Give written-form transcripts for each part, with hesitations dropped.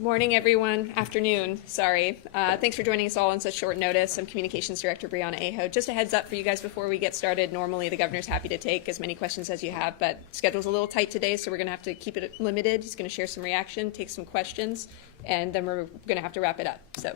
Morning, everyone. Afternoon, sorry. Thanks for joining us all on such short notice. I'm Communications Director Brianna Aho. Just a heads up for you guys before we get started. Normally, the governor's happy to take as many questions as you have, but schedule's a little tight today, so we're going to have to keep it limited. He's going to share some reaction, take some questions, and then we're going to have to wrap it up. So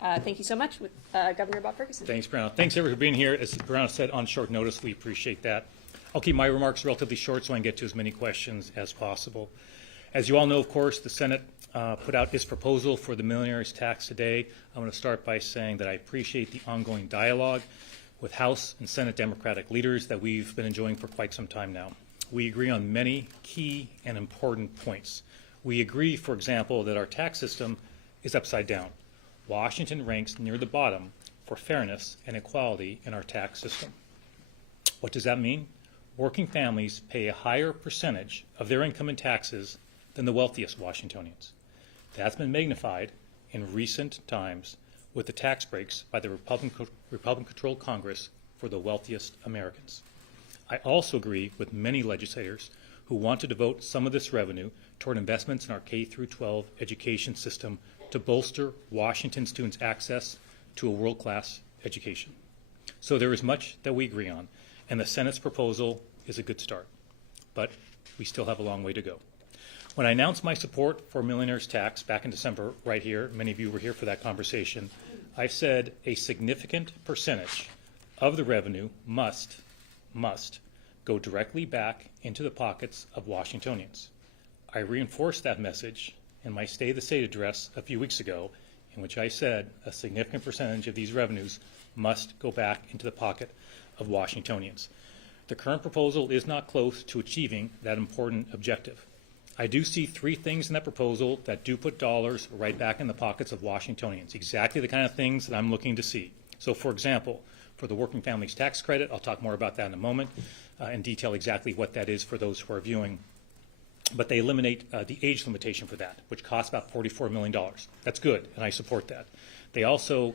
thank you so much, Governor Bob Ferguson. Thanks, Brianna. Thanks, everyone, for being here. As Brianna said, on short notice, we appreciate that. I'll keep my remarks relatively short so I can get to as many questions as possible. As you all know, of course, the Senate put out its proposal for the millionaires tax today. I want to start by saying that I appreciate the ongoing dialogue with House and Senate Democratic leaders that we've been enjoying for quite some time now. We agree on many key and important points. We agree, for example, that our tax system is upside down. Washington ranks near the bottom for fairness and equality in our tax system. What does that mean? Working families pay a higher percentage of their income in taxes than the wealthiest Washingtonians. That's been magnified in recent times with the tax breaks by the Republican-controlled Congress for the wealthiest Americans. I also agree with many legislators who want to devote some of this revenue toward investments in our K-12 education system to bolster Washington students' access to a world-class education. So there is much that we agree on, and the Senate's proposal is a good start, but we still have a long way to go. When I announced my support for millionaires tax back in December, right here, many of you were here for that conversation, I said a significant percentage of the revenue must go directly back into the pockets of Washingtonians. I reinforced that message in my State of the State address a few weeks ago, in which I said a significant percentage of these revenues must go back into the pocket of Washingtonians. The current proposal is not close to achieving that important objective. I do see three things in that proposal that do put dollars right back in the pockets of Washingtonians, exactly the kind of things that I'm looking to see. So, for example, for the Working Families Tax Credit, I'll talk more about that in a moment and detail exactly what that is for those who are viewing. But they eliminate the age limitation for that, which costs about $44 million. That's good, and I support that. They also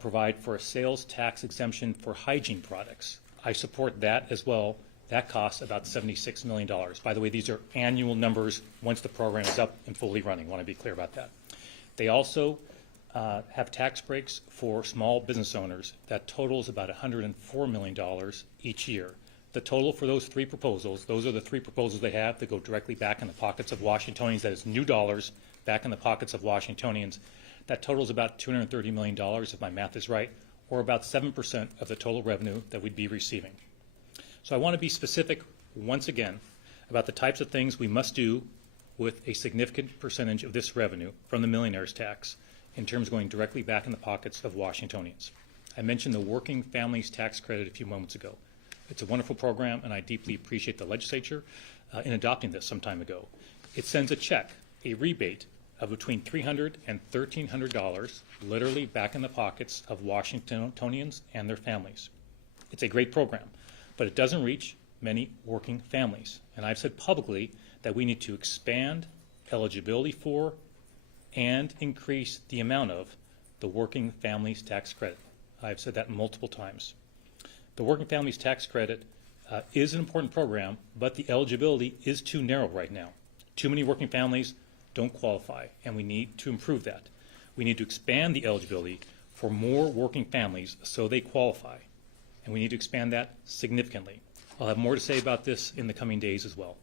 provide for a sales tax exemption for hygiene products. I support that as well. That costs about $76 million. By the way, these are annual numbers once the program is up and fully running. I want to be clear about that. They also have tax breaks for small business owners that totals about $104 million each year. The total for those three proposals, those are the three proposals they have that go directly back in the pockets of Washingtonians. That is new dollars back in the pockets of Washingtonians. That totals about $230 million, if my math is right, or about 7% of the total revenue that we'd be receiving. So I want to be specific once again about the types of things we must do with a significant percentage of this revenue from the millionaires tax in terms of going directly back in the pockets of Washingtonians. I mentioned the Working Families Tax Credit a few moments ago. It's a wonderful program, and I deeply appreciate the legislature in adopting this some time ago. It sends a check, a rebate of between $300 and $1,300 literally back in the pockets of Washingtonians and their families. It's a great program, but it doesn't reach many working families. And I've said publicly that we need to expand eligibility for and increase the amount of the Working Families Tax Credit. I've said that multiple times. The Working Families Tax Credit is an important program, but the eligibility is too narrow right now. Too many working families don't qualify, and we need to improve that. We need to expand the eligibility for more working families so they qualify, and we need to expand that significantly. I'll have more to say about this in the coming days as well.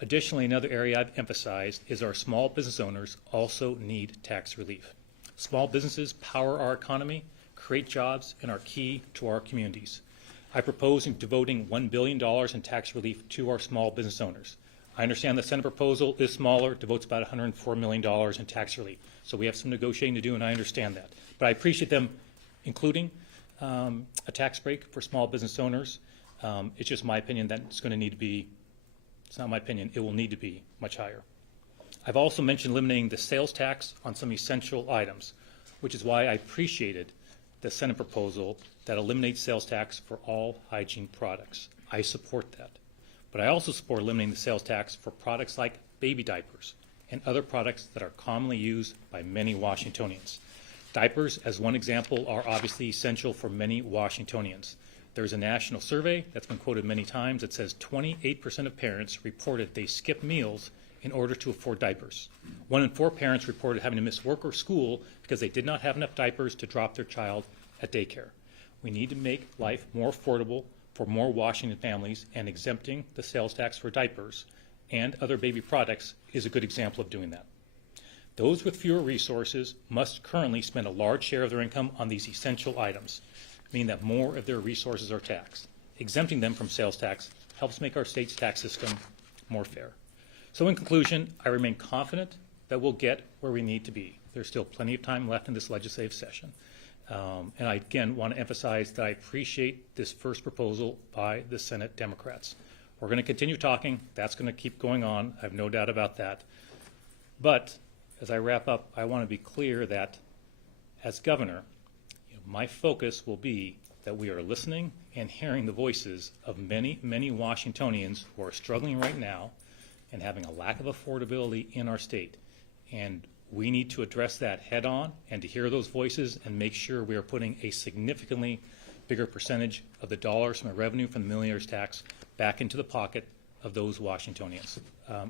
Additionally, another area I've emphasized is our small business owners also need tax relief. Small businesses power our economy, create jobs, and are key to our communities. I propose devoting $1 billion in tax relief to our small business owners. I understand the Senate proposal is smaller, devotes about $104 million in tax relief. So we have some negotiating to do, and I understand that. But I appreciate them including a tax break for small business owners. It's just my opinion that it's going to need to be, it's not my opinion, it will need to be much higher. I've also mentioned eliminating the sales tax on some essential items, which is why I appreciated the Senate proposal that eliminates sales tax for all hygiene products. I support that. But I also support eliminating the sales tax for products like baby diapers and other products that are commonly used by many Washingtonians. Diapers, as one example, are obviously essential for many Washingtonians. There's a national survey that's been quoted many times that says 28% of parents reported they skip meals in order to afford diapers. 1 in 4 parents reported having to miss work or school because they did not have enough diapers to drop their child at daycare. We need to make life more affordable for more Washington families, and exempting the sales tax for diapers and other baby products is a good example of doing that. Those with fewer resources must currently spend a large share of their income on these essential items, meaning that more of their resources are taxed. Exempting them from sales tax helps make our state's tax system more fair. So in conclusion, I remain confident that we'll get where we need to be. There's still plenty of time left in this legislative session. And I, again, want to emphasize that I appreciate this first proposal by the Senate Democrats. We're going to continue talking. That's going to keep going on. I have no doubt about that. But as I wrap up, I want to be clear that as governor, my focus will be that we are listening and hearing the voices of many, many Washingtonians who are struggling right now and having a lack of affordability in our state. And we need to address that head on and to hear those voices and make sure we are putting a significantly bigger percentage of the dollars from the revenue from the millionaires tax back into the pocket of those Washingtonians.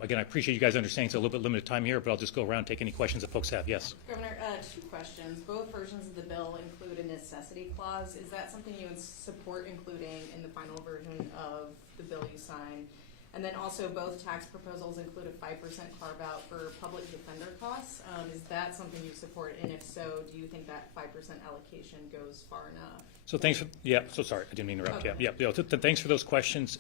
Again, I appreciate you guys understanding it's a little bit limited time here, but I'll just go around and take any questions that folks have. Yes? Governor, 2 questions. Both versions of the bill include a necessity clause. Is that something you would support including in the final version of the bill you sign? And then also both tax proposals include a 5% carve out for public defender costs. Is that something you support? And if so, do you think that 5% allocation goes far enough? So thanks for, so sorry, I didn't mean to interrupt. Okay. Thanks for those questions.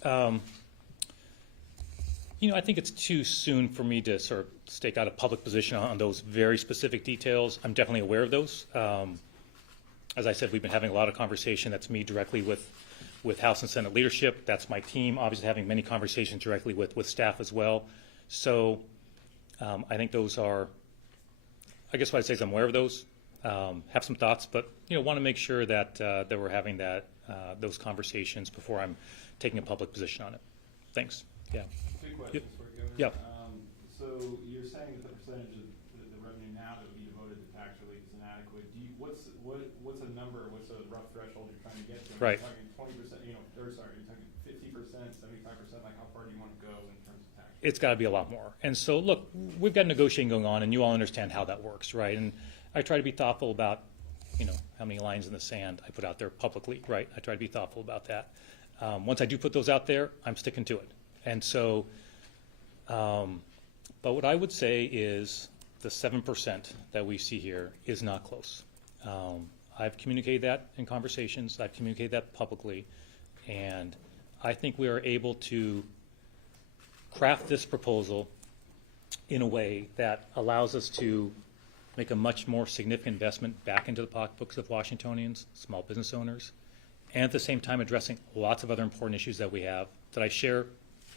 I think it's too soon for me to sort of stake out a public position on those very specific details. I'm definitely aware of those. As I said, we've been having a lot of conversation. That's me directly with House and Senate leadership. That's my team, obviously having many conversations directly with staff as well. So I think those are, I guess what I'd say is I'm aware of those, have some thoughts, but want to make sure that that we're having those conversations before I'm taking a public position on it. Thanks. Yeah. 2 questions for you, Governor. Yep. So you're saying that the percentage of the revenue now that would be devoted to tax relief is inadequate. What's a number? What's a rough threshold you're trying to get to? Right. Are you talking 20%? You're talking 50%, 75%. Like how far do you want to go in terms of tax? It's got to be a lot more. And so, look, we've got negotiating going on, and you all understand how that works, right? And I try to be thoughtful about, how many lines in the sand I put out there publicly, right? I try to be thoughtful about that. Once I do put those out there, I'm sticking to it. And so, but what I would say is the 7% that we see here is not close. I've communicated that in conversations. I've communicated that publicly. And I think we are able to craft this proposal in a way that allows us to make a much more significant investment back into the pocketbooks of Washingtonians, small business owners, and at the same time addressing lots of other important issues that we have that I share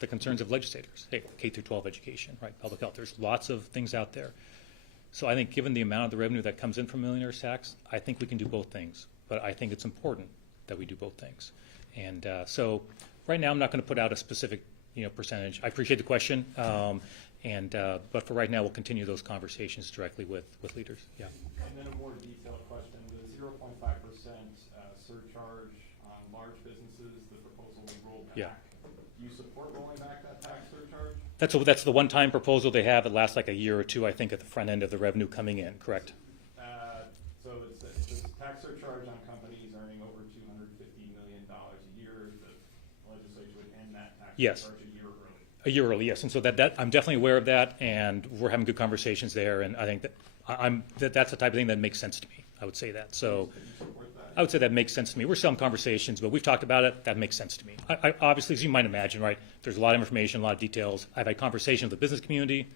the concerns of legislators. Hey, K through 12 education, right? Public health. There's lots of things out there. So I think given the amount of the revenue that comes in from millionaires tax, I think we can do both things. But I think it's important that we do both things. And so right now I'm not going to put out a specific percentage. I appreciate the question. But for right now, we'll continue those conversations directly with leaders. Yeah. And then a more detailed question: the 0.5% surcharge on large businesses, the proposal we rolled back. Yeah. Do you support rolling back that tax surcharge? That's the one-time proposal they have. It lasts like a year or two, I think, at the front end of the revenue coming in. Correct. So it's a tax surcharge on companies earning over $250 million a year. The legislature would end that tax surcharge a year early. A year early, yes. And so that I'm definitely aware of that, and we're having good conversations there. And I think that that's the type of thing that makes sense to me. I would say that. So I would say that makes sense to me. We're still in conversations, but we've talked about it. That makes sense to me. I obviously, as you might imagine, right, there's a lot of information, a lot of details. I've had conversations with the business community,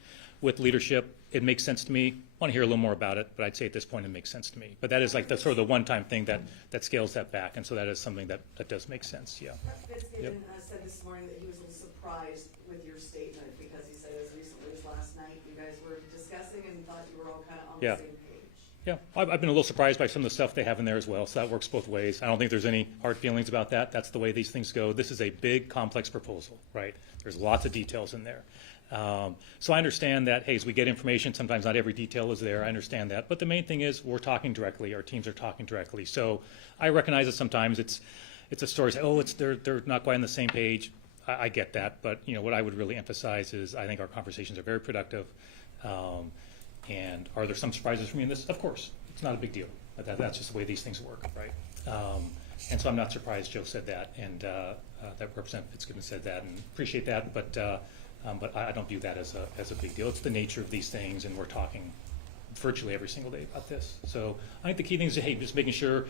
with leadership. It makes sense to me. I want to hear a little more about it, but I'd say at this point it makes sense to me. But that is like the sort of the one-time thing that scales that back, and so that is something that does make sense, yeah. Fitzgibbon said this morning that he was a little surprised with your statement because he said as recently as last night you guys were discussing and thought you were all kind of on the same page. Yeah, I've been a little surprised by some of the stuff they have in there as well, so that works both ways. I don't think there's any hard feelings about that. That's the way these things go. This is a big, complex proposal, right? There's lots of details in there. So I understand that, hey, as we get information, sometimes not every detail is there. I understand that. But the main thing is we're talking directly. Our teams are talking directly. So I recognize that sometimes it's a story, say, oh, they're not quite on the same page. I get that, but, what I would really emphasize is I think our conversations are very productive. And are there some surprises for me in this? Of course, it's not a big deal. But that's just the way these things work, right? And so I'm not surprised Joe said that, and that Representative Fitzgibbon said that, and appreciate that, but I don't view that as a big deal. It's the nature of these things, and we're talking virtually every single day about this. So I think the key thing is, hey, just making sure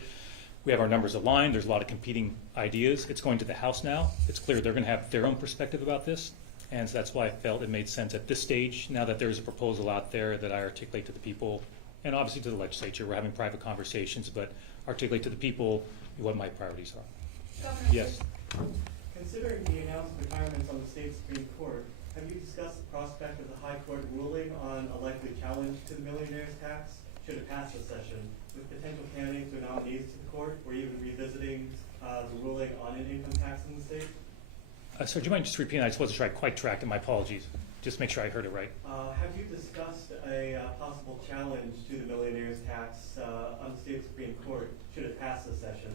we have our numbers aligned. There's a lot of competing ideas. It's going to the House now. It's clear they're going to have their own perspective about this. And so that's why I felt it made sense at this stage, now that there's a proposal out there, that I articulate to the people, and obviously to the legislature. We're having private conversations, but articulate to the people what my priorities are. Governor, Yes. Considering the announced retirements on the state Supreme Court, have you discussed the prospect of the High Court ruling on a likely challenge to the millionaires tax, should it pass this session, with potential candidates or nominees to the court, or even revisiting the ruling on an income tax in the state? Sir, do you mind just repeating? I just wasn't sure I quite tracked it. My apologies. Just make sure I heard it right. Have you discussed a possible challenge to the millionaires tax on the state Supreme Court, should it pass this session?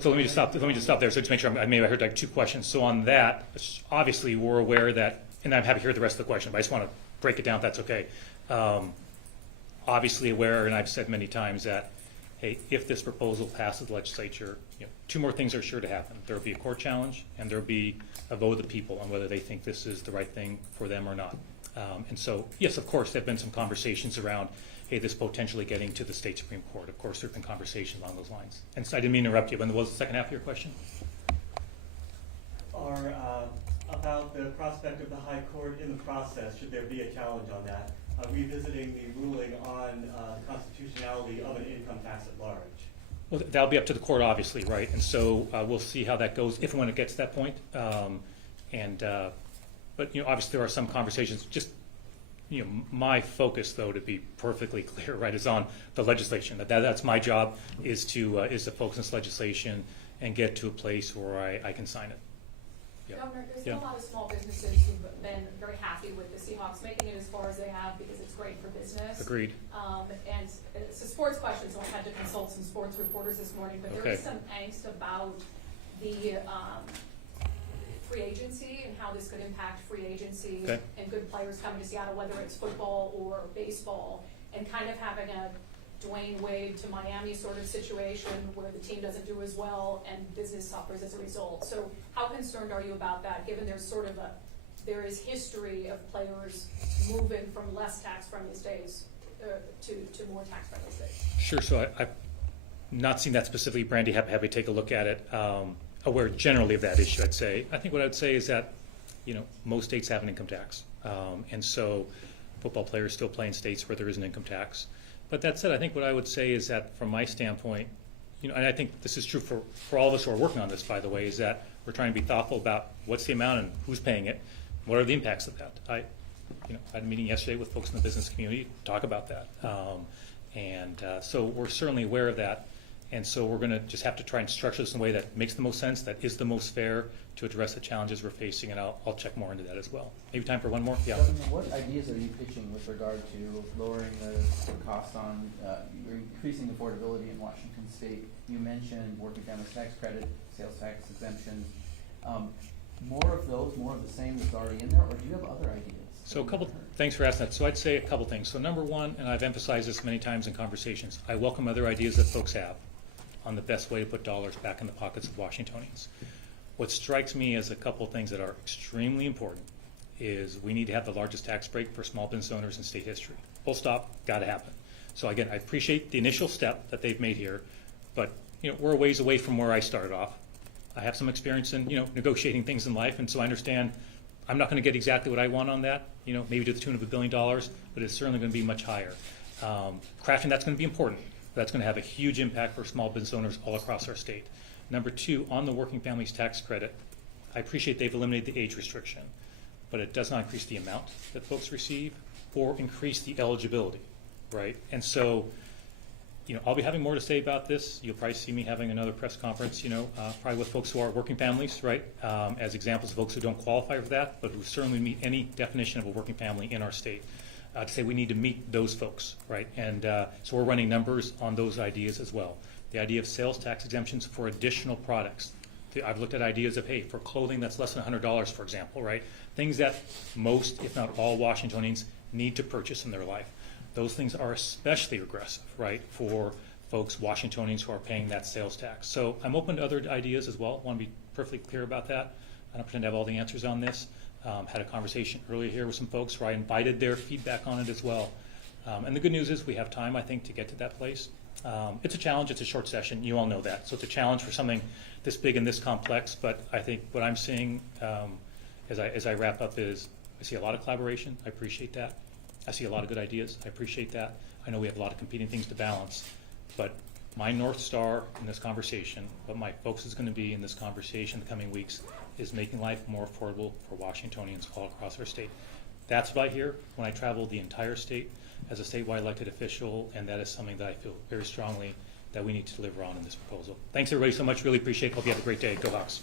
So let me just stop there. So just make sure maybe I heard like two questions. So on that, obviously we're aware that, and I'm happy to hear the rest of the question, but I just want to break it down if that's okay. Obviously aware, and I've said many times that, hey, if this proposal passes the legislature, two more things are sure to happen. There will be a court challenge, and there will be a vote of the people on whether they think this is the right thing for them or not. And so, yes, of course, there have been some conversations around, hey, this potentially getting to the state Supreme Court. Of course, there have been conversations along those lines. And so I didn't mean to interrupt you, but what was the second half of your question? Or about the prospect of the High Court in the process, should there be a challenge on that, revisiting the ruling on the constitutionality of an income tax at large? Well, that'll be up to the court, obviously, right? And so we'll see how that goes, if and when it gets to that point. But obviously there are some conversations. Just my focus, though, to be perfectly clear, right, is on the legislation. That's my job, is to focus on this legislation and get to a place where I can sign it. Yeah. Governor, there's Yeah. been a lot of small businesses who've been very happy with the Seahawks making it as far as they have because it's great for business. Agreed. And it's a sports question, so I had to consult some sports reporters this morning, but there is some angst about the free agency and how this could impact free agency and good players coming to Seattle, whether it's football or baseball, and kind of having a Dwayne Wade to Miami sort of situation where the team doesn't do as well and business suffers as a result. So how concerned are you about that, given there is history of players moving from less tax-friendly states to more tax-friendly states? Sure. So I've not seen that specifically, Brandy. Happy to take a look at it. Aware generally of that issue, I'd say. I think what I'd say is that, most states have an income tax. And so football players still play in states where there is an income tax. But that said, I think what I would say is that from my standpoint, and I think this is true for all of us who are working on this, by the way, is that we're trying to be thoughtful about what's the amount and who's paying it, what are the impacts of that. I had a meeting yesterday with folks in the business community to talk about that. So we're certainly aware of that. And so we're going to just have to try and structure this in a way that makes the most sense, that is the most fair to address the challenges we're facing, and I'll check more into that as well. Maybe time for one more? Yeah. Governor, what ideas are you pitching with regard to lowering the costs on increasing affordability in Washington State? You mentioned working family tax credit, sales tax exemptions. More of those, more of the same that's already in there, or do you have other ideas? So thanks for asking that. So I'd say a couple things. So number one, and I've emphasized this many times in conversations, I welcome other ideas that folks have on the best way to put dollars back in the pockets of Washingtonians. What strikes me as a couple of things that are extremely important is we need to have the largest tax break for small business owners in state history. Full stop, got to happen. So again, I appreciate the initial step that they've made here, but we're a ways away from where I started off. I have some experience in negotiating things in life, and so I understand I'm not going to get exactly what I want on that, maybe to the tune of $1 billion, but it's certainly going to be much higher. Crafting, that's going to be important. That's going to have a huge impact for small business owners all across our state. Number two, on the working families tax credit, I appreciate they've eliminated the age restriction, but it does not increase the amount that folks receive or increase the eligibility, right? And so, I'll be having more to say about this. You'll probably see me having another press conference, probably with folks who are working families, right, as examples of folks who don't qualify for that, but who certainly meet any definition of a working family in our state. To say we need to meet those folks, right? And so we're running numbers on those ideas as well. The idea of sales tax exemptions for additional products I've looked at ideas of, hey, for clothing that's less than $100, for example, right? Things that most, if not all, Washingtonians need to purchase in their life. Those things are especially regressive, right, for folks, Washingtonians, who are paying that sales tax. So I'm open to other ideas as well. I want to be perfectly clear about that. I don't pretend to have all the answers on this. Had a conversation earlier here with some folks where I invited their feedback on it as well. And the good news is we have time, I think, to get to that place. It's a challenge. It's a short session. You all know that. So it's a challenge for something this big and this complex. But I think what I'm seeing as I wrap up is I see a lot of collaboration. I appreciate that. I see a lot of good ideas. I appreciate that. I know we have a lot of competing things to balance. But my North Star in this conversation, what my focus is going to be in this conversation in the coming weeks, is making life more affordable for Washingtonians all across our state. That's what I hear when I travel the entire state as a statewide elected official, and that is something that I feel very strongly that we need to deliver on in this proposal. Thanks everybody so much. Really appreciate it. Hope you have a great day. Go Hawks.